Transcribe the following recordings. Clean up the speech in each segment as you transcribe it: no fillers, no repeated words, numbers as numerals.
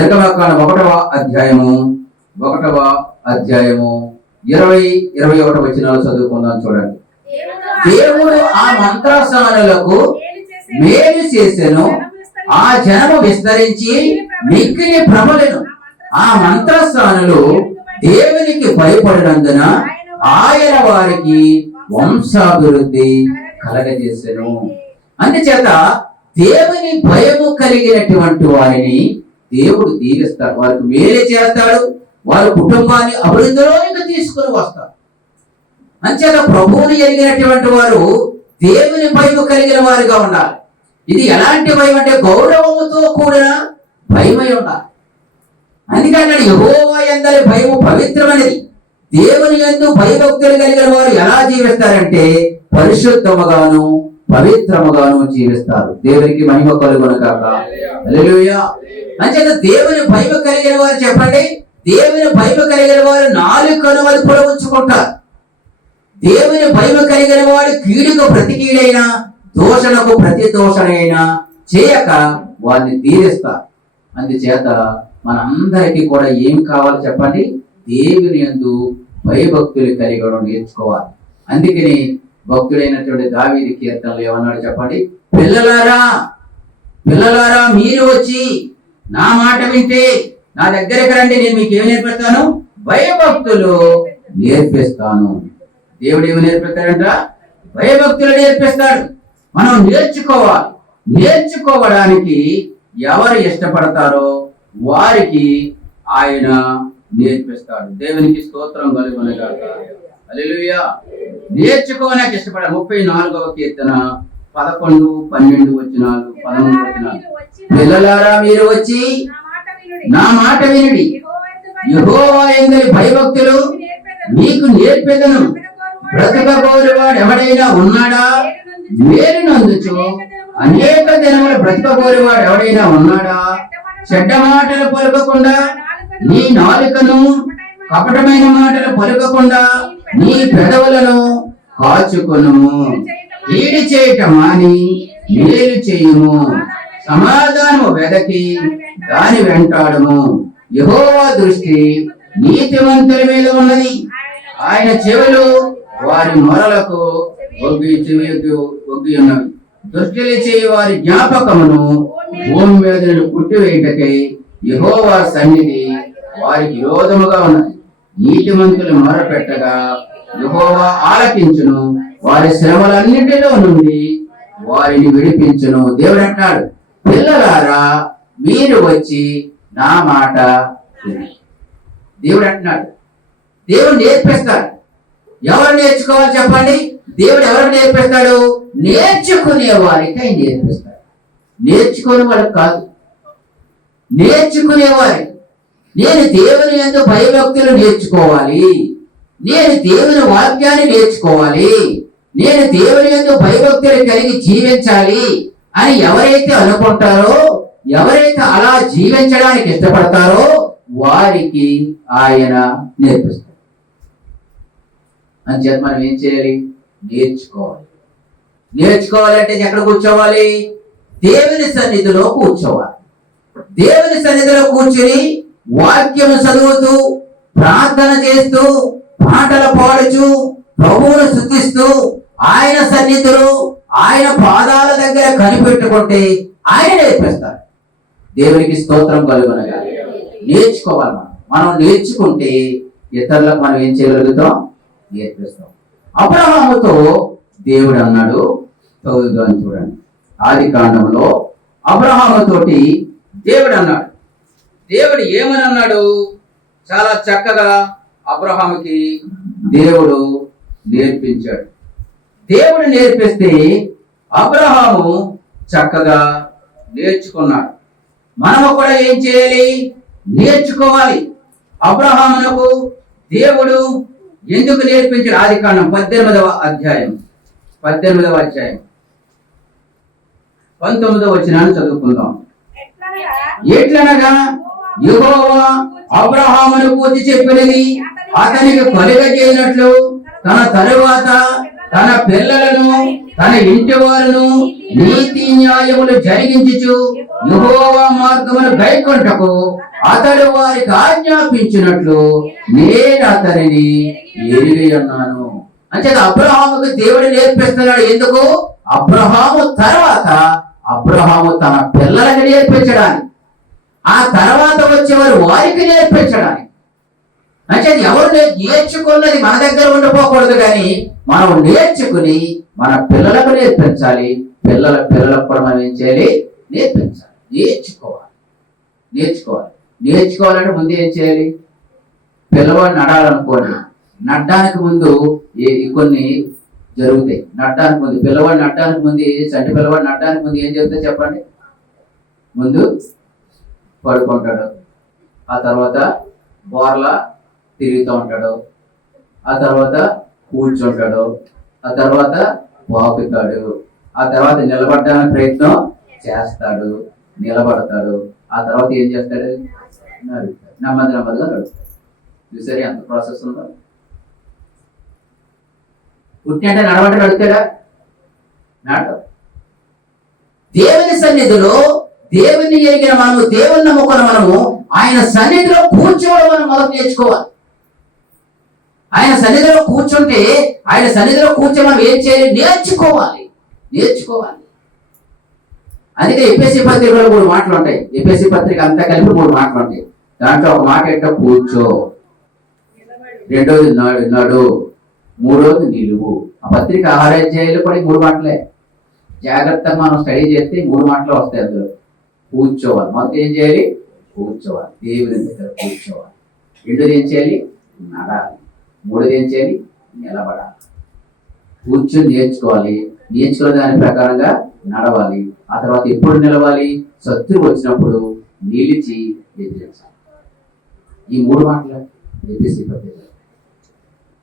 నిర్గమకాండం 1వ అధ్యాయము 20-21 వచనాలు చదువుకుందాం. చూడండి. దేవుడు ఆ మంత్రసానులకు మేలు చేసెను, ఆ జనము విస్తరించి మిక్కిలి ప్రబలెను. ఆ మంత్రసానులు దేవునికి భయపడినందున ఆయన వారికి వంశాభివృద్ధి కలగజేసెను. అందుచేత దేవుని భయము కలిగినటువంటి వారిని దేవుడు దీవిస్తాడు, వారికి మేలు చేస్తాడు, వారి కుటుంబాన్ని అభివృద్ధిలోనికి తీసుకుని వస్తారు. అంచేత ప్రభువుని ఎరిగినటువంటి వారు దేవుని భయము కలిగిన వారిగా ఉండాలి. ఇది ఎలాంటి భయం అంటే గౌరవముతో కూడిన భయమై ఉండాలి. అందుకని యెహోవా యందలి భయము పవిత్రమైనది. దేవుని యందు భయభక్తులు కలిగిన వారు ఎలా జీవిస్తారంటే పరిశుద్ధముగాను పవిత్రముగాను జీవిస్తారు. దేవునికి మహిమ కలుగును గాక. హల్లెలూయా. అంచేత దేవుని భయము కలిగిన వారు చెప్పండి, దేవుని భయము కలిగిన వారు నాలుకను అదుపులో ఉంచుకుంటారు. దేవుని భయము కలిగిన వాడు కీడుకు ప్రతి కీడైనా దోషణకు ప్రతి దోషణైనా చేయక వారిని దీవిస్తారు. అందుచేత మనందరికీ కూడా ఏం కావాలి చెప్పండి, దేవుని యందు భయభక్తులు కలిగి నేర్చుకోవాలి. అందుకని భక్తుడైనటువంటి దావీదు కీర్తనలు ఏమన్నాడు చెప్పండి, పిల్లలారా మీరు వచ్చి నా మాట వింటే నా దగ్గరికి రండి, నేను మీకు ఏమి నేర్పిస్తాను, భయభక్తులు నేర్పిస్తాను. దేవుడు ఏమి నేర్పిస్తాడంట, భయభక్తులు నేర్పిస్తాడు. మనం నేర్చుకోవాలి. నేర్చుకోవడానికి ఎవరు ఇష్టపడతారో వారికి ఆయన నేర్పిస్తాడు. దేవునికి స్తోత్రం కలుగును గాక. హల్లెలూయా. నేర్చుకోవడానికి ఇష్టపడ 34వ కీర్తన 11, 12 వచనాలు, 13 వచనాలు. పిల్లలారా మీరు వచ్చి నా మాట వినుడి, యెహోవా యందలి భయభక్తులు మీకు నేర్పెదను. బ్రతకగోరువాడు ఎవడైనా ఉన్నాడా, మేలు నందుచు అనేక దినములు బ్రతకగోరువాడు ఎవడైనా ఉన్నాడా, చెడ్డ మాటలు పలుకకుండా నీ నాలుకను, కపటమైన మాటలు పలుకకుండా నీ పెదవులను కాచుకొనుము. కీడు చేయటం మాని మేలు చేయుము, సమాధానము వెదకి దాని వెంటాడము. యెహోవా దృష్టి నీతిమంతుల మీద ఉన్నది, ఆయన చెవులు వారి మొరలకు ఒగ్గి ఉన్నవి. దుష్టులు చేయి వారి జ్ఞాపకమును భూమి మీద పుట్టివేయటకై యెహోవా సన్నిధి వారికి విరోధముగా ఉన్నది. నీతిమంతులు మొరపెట్టగా యెహోవా ఆలకించును, వారి శ్రమలన్నిటిలో నుండి వారిని విడిపించును. దేవుడు అంటాడు, పిల్లలారా మీరు వచ్చి నా మాట వినండి. దేవుడు అంటున్నాడు, దేవుడు నేర్పిస్తాడు. ఎవరు నేర్చుకోవాలి చెప్పండి, దేవుడు ఎవరు నేర్పిస్తాడు, నేర్చుకునే వారికి ఆయన నేర్పిస్తాడు. నేర్చుకునే వాళ్ళకి కాదు, నేర్చుకునేవారి. నేను దేవుని యందు భయభక్తులు నేర్చుకోవాలి, నేను దేవుని వాక్యాన్ని నేర్చుకోవాలి, నేను దేవుని యందు భయభక్తులు కలిగి జీవించాలి అని ఎవరైతే అనుకుంటారో, ఎవరైతే అలా జీవించడానికి ఇష్టపడతారో వారికి ఆయన నేర్పిస్తాడు. అని చెప్పి మనం ఏం చేయాలి, నేర్చుకోవాలి. నేర్చుకోవాలంటే ఎక్కడ కూర్చోవాలి, దేవుని సన్నిధిలో కూర్చోవాలి. దేవుని సన్నిధిలో కూర్చుని వాక్యము చదువుతూ, ప్రార్థన చేస్తూ, పాటలు పాడుచు, ప్రభువును స్తుతిస్తూ, ఆయన సన్నిధిలో ఆయన పాదాల దగ్గర కనిపెట్టుకుంటే ఆయన నేర్పిస్తాడు. దేవునికి స్తోత్రం కలుగునగా. నేర్చుకోవాలి. మనం నేర్చుకుంటే ఇతరులకు మనం ఏం చేయగలుగుతాం, నేర్పిస్తాం. అబ్రహాముతో దేవుడు అన్నాడు, చదువుదాం చూడండి. ఆదికాండంలో అబ్రహాముతోటి దేవుడు అన్నాడు. దేవుడు ఏమని అన్నాడు, చాలా చక్కగా అబ్రహాముకి దేవుడు నేర్పించాడు. దేవుడు నేర్పిస్తే అబ్రహాము చక్కగా నేర్చుకున్నాడు. మనము కూడా ఏం చేయాలి, నేర్చుకోవాలి. అబ్రహామునకు దేవుడు ఎందుకు నేర్పించాడు? ఆదికాండం 18వ అధ్యాయం 19వ వచనాన్ని చదువుకుందాం. ఎట్లనగా యెహోవా అబ్రహామును పూర్తి చెప్పినది అతనికి కలుగజేయనట్లు తన తరువాత తన పిల్లలను తన ఇంటి వారును నీతి న్యాయములు జరిగించుచు యెహోవా మార్గమును గైకొంటకు అతడు వారికి ఆజ్ఞాపించినట్లు నేను అతనిని ఎరిగి ఉన్నాను. అంటే అబ్రహాముకు దేవుడు నేర్పిస్తున్నాడు. ఎందుకు? అబ్రహాము తర్వాత అబ్రహాము తన పిల్లలకు నేర్పించడానికి, ఆ తర్వాత వచ్చేవారు వారికి నేర్పించడానికి. అంటే ఎవరు నేర్చుకున్నది మన దగ్గర ఉండిపోకూడదు, కానీ మనం నేర్చుకుని మన పిల్లలకు నేర్పించాలి. పిల్లల పిల్లలకు కూడా మనం ఏం చేయాలి? నేర్పించాలి. నేర్చుకోవాలంటే ముందు ఏం చేయాలి? పిల్లవాడు నడాలనుకోండి, నడ్డానికి ముందు కొన్ని జరుగుతాయి. నడ్డానికి ముందు పిల్లవాడు నడ్డానికి ముందు చంటి పిల్లవాడు నడ్డానికి ముందు ఏం జరుగుతుంది చెప్పండి? ముందు పడుకుంటాడు, ఆ తర్వాత బోర్లా తిరుగుతూ ఉంటాడు, ఆ తర్వాత కూర్చుంటాడు, ఆ తర్వాత వాకుతాడు, ఆ తర్వాత నిలబడడానికి ప్రయత్నం చేస్తాడు, నిలబడతాడు, ఆ తర్వాత ఏం చేస్తాడు? నడుస్తాడు. నెమ్మదిగా నడుస్తాడు. చూసారు ఎంత ప్రాసెస్ ఉందో? పుట్టినంటే నడవంటే నడుస్తాడా? నాడు. దేవుని సన్నిధిలో దేవుని ఎరిగిన మనము, దేవుని నమ్ముకున్న మనము ఆయన సన్నిధిలో కూర్చోవడం మనం మొదలు నేర్చుకోవాలి. ఆయన సన్నిధిలో కూర్చుంటే, ఆయన సన్నిధిలో కూర్చొని మనం ఏం చేయాలి? నేర్చుకోవాలి. అందుకే ఎఫెసీ పత్రికలో 3 మాటలు ఉంటాయి. ఎఫెసీ పత్రిక అంతా కలిపి 3 మాటలు ఉంటాయి. దాంట్లో ఒక మాట ఏంటో కూర్చో, రెండోది నడు, మూడోది నిలువు. ఆ పత్రిక 6 అధ్యాయాలు కూడా 3 మాటలే. జాగ్రత్తగా మనం స్టడీ చేస్తే 3 మాటలు వస్తాయి. అందులో కూర్చోవాలి. మొదటి ఏం చేయాలి? కూర్చోవాలి, దేవుని దగ్గర కూర్చోవాలి. రెండోది ఏం చేయాలి? నడాలి. మూడోది ఏం చేయాలి? నిలబడాలి. కూర్చొని నేర్చుకోవాలి. నేర్చుకున్న దాని ప్రకారంగా నడవాలి. ఆ తర్వాత ఎప్పుడు నిలవాలి? శత్రువు వచ్చినప్పుడు నిలిచి ఎదిరించాలి. ఈ 3 మాటలు ఎఫెసీ పత్రిక.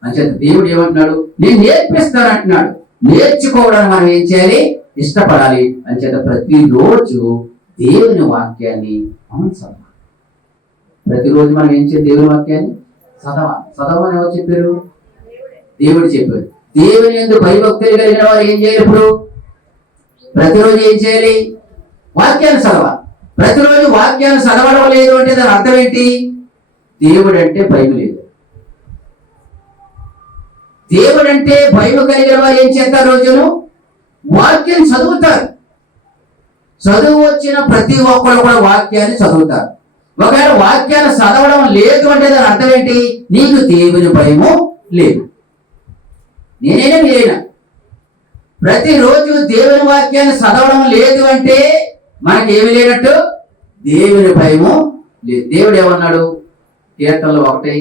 అంచేత దేవుడు ఏమంటున్నాడు? నేను నేర్పిస్తాను అంటున్నాడు. నేర్చుకోవడానికి మనం ఏం చేయాలి? ఇష్టపడాలి. అంచేత ప్రతిరోజు దేవుని వాక్యాన్ని మనం చదవాలి. ప్రతిరోజు మనం ఏం చేయాలి? దేవుని వాక్యాన్ని చదవమని ఎవరు చెప్పారు? దేవుడు చెప్పారు. దేవుని యందు భయభక్తులు కలిగిన వారు ఏం చేయాలి? ఇప్పుడు ప్రతిరోజు ఏం చేయాలి? వాక్యాన్ని చదవాలి. ప్రతిరోజు వాక్యాన్ని చదవడం లేదు అంటే దాని అర్థం ఏంటి? దేవుడు అంటే భయం లేదు. దేవుడు అంటే భయం కలిగిన వారు ఏం చేస్తారు? రోజును వాక్యం చదువుతారు. చదువు వచ్చిన ప్రతి ఒక్కరు కూడా వాక్యాన్ని చదువుతారు. ఒకవేళ వాక్యాన్ని చదవడం లేదు అంటే దాని అర్థం ఏంటి? నీకు దేవుని భయము లేదు. నేనేనా మీరైనా ప్రతిరోజు దేవుని వాక్యాన్ని చదవడం లేదు అంటే మనకేమి లేనట్టు? దేవుని భయము లేదు. దేవుడు ఏమన్నాడు? కీర్తనలు 1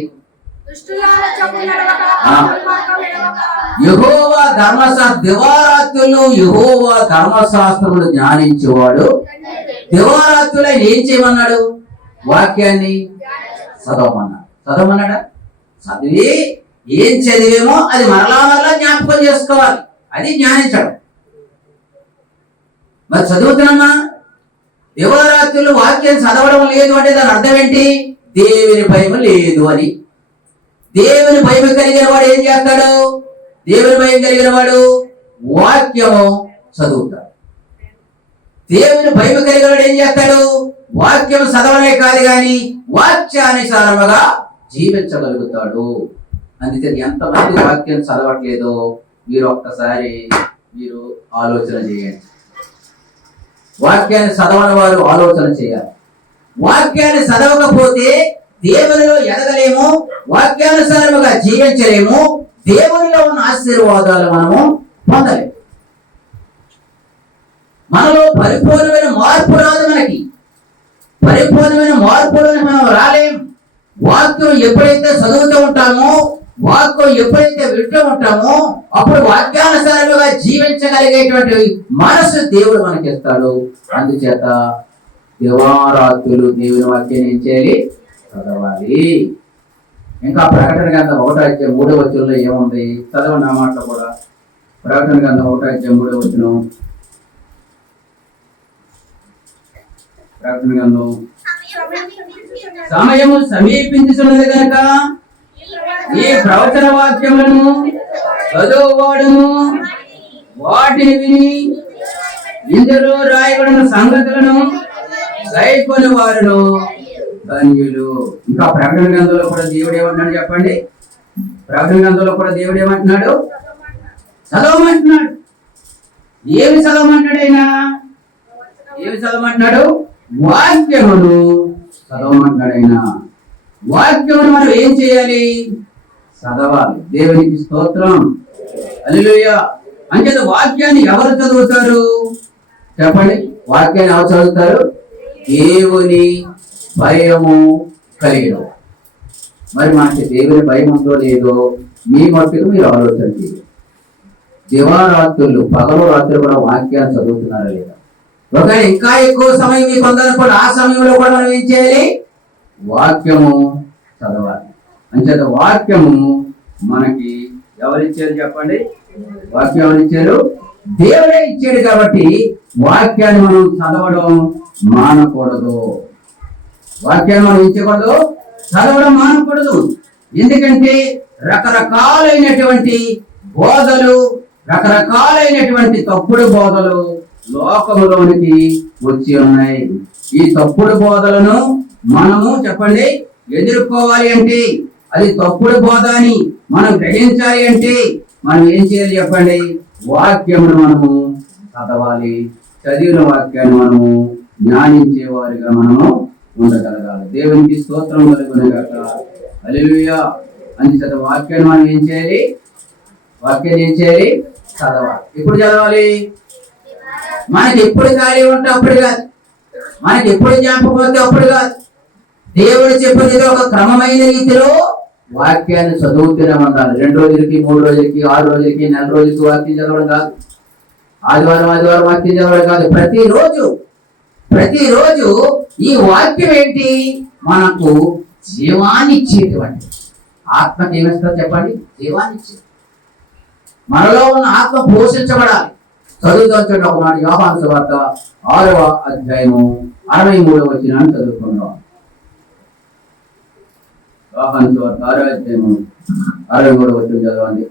యెహోవా దివారాత్రులు యెహోవా ధర్మశాస్త్రములు ధ్యానించేవాడు. దివారాత్రులు ఏం చేయమన్నాడు? వాక్యాన్ని చదవమన్నాడా? చదివి ఏం చదివేమో అది మరలా జ్ఞాపకం చేసుకోవాలి. అది జ్ఞానించడం. మరి చదువుతున్నామా? దివారాత్రులు వాక్యం చదవడం లేదు అంటే దాని అర్థం ఏంటి? దేవుని భయం లేదు అని. దేవుని భయం కలిగిన వాడు ఏం చేస్తాడు? దేవుని భయం కలిగిన వాడు వాక్యము చదువుతాడు. దేవుని భయం కలిగిన వాడు ఏం చేస్తాడు? వాక్యం చదవనే కాదు కానీ వాక్యానుసారముగా జీవించగలుగుతాడు. అందుకే ఎంతమంది వాక్యం చదవట్లేదో మీరు ఒక్కసారి ఆలోచన చేయండి. వాక్యాన్ని చదవని వారు ఆలోచన చేయాలి. వాక్యాన్ని చదవకపోతే దేవునిలో ఎదగలేము, వాక్యానుసారముగా జీవించలేము, దేవునిలో ఉన్న ఆశీర్వాదాలు మనము పొందలేము. మనలో పరిపూర్ణమైన మార్పు రాదు. మనకి పరిపూర్ణమైన మార్పులను మనం రాలేము. వాక్యం ఎప్పుడైతే చదువుతూ ఉంటామో, వాక్యం ఎప్పుడైతే వింటూ ఉంటామో అప్పుడు వాక్యానుసారముగా జీవించగలిగేటువంటి మనసు దేవుడు మనకి ఇస్తాడు. అందుచేత దివారాత్రులు దేవుని వాక్యాన్ని ఏం చేయాలి? చదవాలి. ఇంకా ప్రకటన గ్రంథం 1:3 ఏముంది? చదవండి ఆ మాటలో కూడా. ప్రకటన గ్రంథం 1:3. ప్రకటన గ్రంథం సమయము సమీపించుతున్నది కనుక ఈ ప్రవచన వాక్యమును చదువువాడును వాటిని విని ఇందులో రాయబడిన సంగతులను గైకొని వారును ధన్యులు. ఇంకా ప్రకటన గ్రంథంలో కూడా దేవుడు ఏమంటున్నాడు చెప్పండి? ప్రకటన గ్రంథంలో కూడా దేవుడు ఏమంటున్నాడు? చదవమంటున్నాడు. ఏమి చదవమంటాడు ఆయన? ఏమి చదవమంటున్నాడు? వాక్యమును చదవమంటున్నాడు ఆయన. వాక్యమును మనం ఏం చేయాలి? చదవాలి. దేవునికి స్తోత్రం, హల్లెలూయా. అంచేత వాక్యాన్ని ఎవరు చదువుతారు చెప్పండి? వాక్యాన్ని ఎవరు చదువుతారు? దేవుని భయము కలిగిన. మరి మనకి దేవుని భయం ఉందో లేదో మీ మట్టుకు మీరు ఆలోచన చేయాలి. దివారాత్రులు పగలు రాత్రులు కూడా వాక్యాన్ని చదువుతున్నారా లేదా? ఒకవేళ ఇంకా ఎక్కువ సమయం మీకు అందరూ ఆ సమయంలో కూడా మనం ఏం చేయాలి? వాక్యము చదవాలి. అంచేత వాక్యము మనకి ఎవరిచ్చారు చెప్పండి? వాక్యం ఎవరిచ్చారు? దేవుడే ఇచ్చాడు. కాబట్టి వాక్యాన్ని మనం చదవడం మానకూడదు. వాక్యాన్ని మనం ఇచ్చకూడదు, చదవడం మానకూడదు. ఎందుకంటే రకరకాలైనటువంటి బోధలు, రకరకాలైనటువంటి తప్పుడు బోధలు లోకములోనికి వచ్చి ఉన్నాయి. ఈ తప్పుడు బోధలను మనము చెప్పండి ఎదుర్కోవాలి అంటే, అది తప్పుడు బోధ అని మనం గ్రహించాలి అంటే మనం ఏం చేయాలి చెప్పండి? వాక్యమును మనము చదవాలి. చదివిన వాక్యాన్ని మనము జ్ఞానించే వారిగా మనము ఉండగలగాలి. దేవునికి స్తోత్రం కలుగునుగాక, హల్లెలూయా. అందుచేత వాక్యాన్ని మనం ఏం చేయాలి? వాక్యాన్ని ఏం చేయాలి? చదవాలి. ఎప్పుడు చదవాలి? మనకి ఎప్పుడు ఖాళీ ఉంటే అప్పుడు కాదు, మనకి ఎప్పుడు జ్ఞాపకం వస్తే అప్పుడు కాదు. దేవుడు చెప్పినది ఒక క్రమమైన రీతిలో వాక్యాన్ని చదువుతూనే ఉండాలి. 2 రోజులకి, 3 రోజులకి, 6 రోజులకి, నెల రోజులకి వాక్యం చదవడం కాదు. ఆదివారం వాక్యం చదవడం కాదు. ప్రతిరోజు ఈ వాక్యం ఏంటి? మనకు జీవాన్ని ఇచ్చేటువంటి, ఆత్మకి ఏమిస్తారు చెప్పండి? జీవాన్ని ఇచ్చేది. మనలో ఉన్న ఆత్మ పోషించబడాలి. చదువుతాం ఒక మాట యోహాను సువార్త 6వ అధ్యాయము 63వ వచనాన్ని చదువుకుందాం. యోహాను సువార్త 6వ అధ్యాయము 63వ వచనం చదవండి.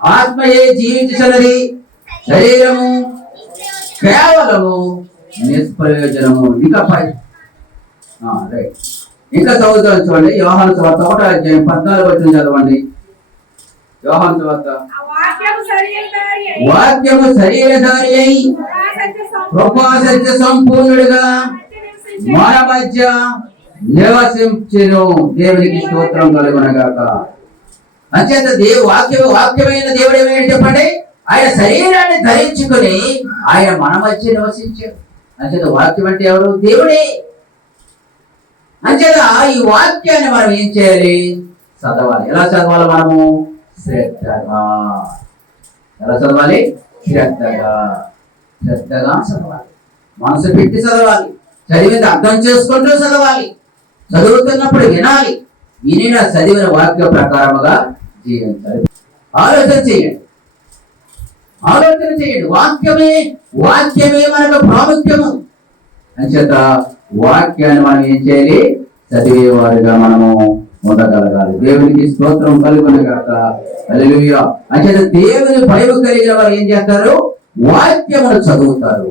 ఆత్మయే జీవించుచున్నది, శరీరము కేవలము నిష్ప్రయోజనము. ఇంకా రైట్, ఇంకా చదువుతాం చూడండి. యోహాను సువార్త 1వ అధ్యాయం 14వ వచనం చదవండి. యోహాను సువార్త వాక్యము శరీరధారి అయి కృపా సత్య సంపూర్ణుడిగా మన మధ్య నివసించెను. దేవునికి స్తోత్రం కలుగునగాక. అంచేత వాక్యమైన దేవుడు ఏమైనా చెప్పండి? ఆయన శరీరాన్ని ధరించుకుని ఆయన మన మధ్య నివసించాడు. అంచేత వాక్యం అంటే ఎవరు? దేవుడే. అంచేత ఈ వాక్యాన్ని మనం ఏం చేయాలి? చదవాలి. ఎలా చదవాలి? మనము శ్రద్ధగా. ఎలా చదవాలి? శ్రద్ధగా చదవాలి. మనసు పెట్టి చదవాలి. చదివింది అర్థం చేసుకుంటూ చదవాలి. చదువుతున్నప్పుడు వినాలి. వినిన చదివిన వాక్య ప్రకారముగా జీవించాలి. ఆలోచన చేయండి. వాక్యమే మనకు ప్రాముఖ్యము. అంచేత వాక్యాన్ని మనం ఏం చేయాలి? చదివేవారుగా మనము ఉండగలగాలి. దేవునికి స్తోత్రం కలుగునుగాక, హల్లెలూయా. అంచేత దేవుని భయం కలిగిన వారు ఏం చేస్తారు? వాక్యమును చదువుతారు.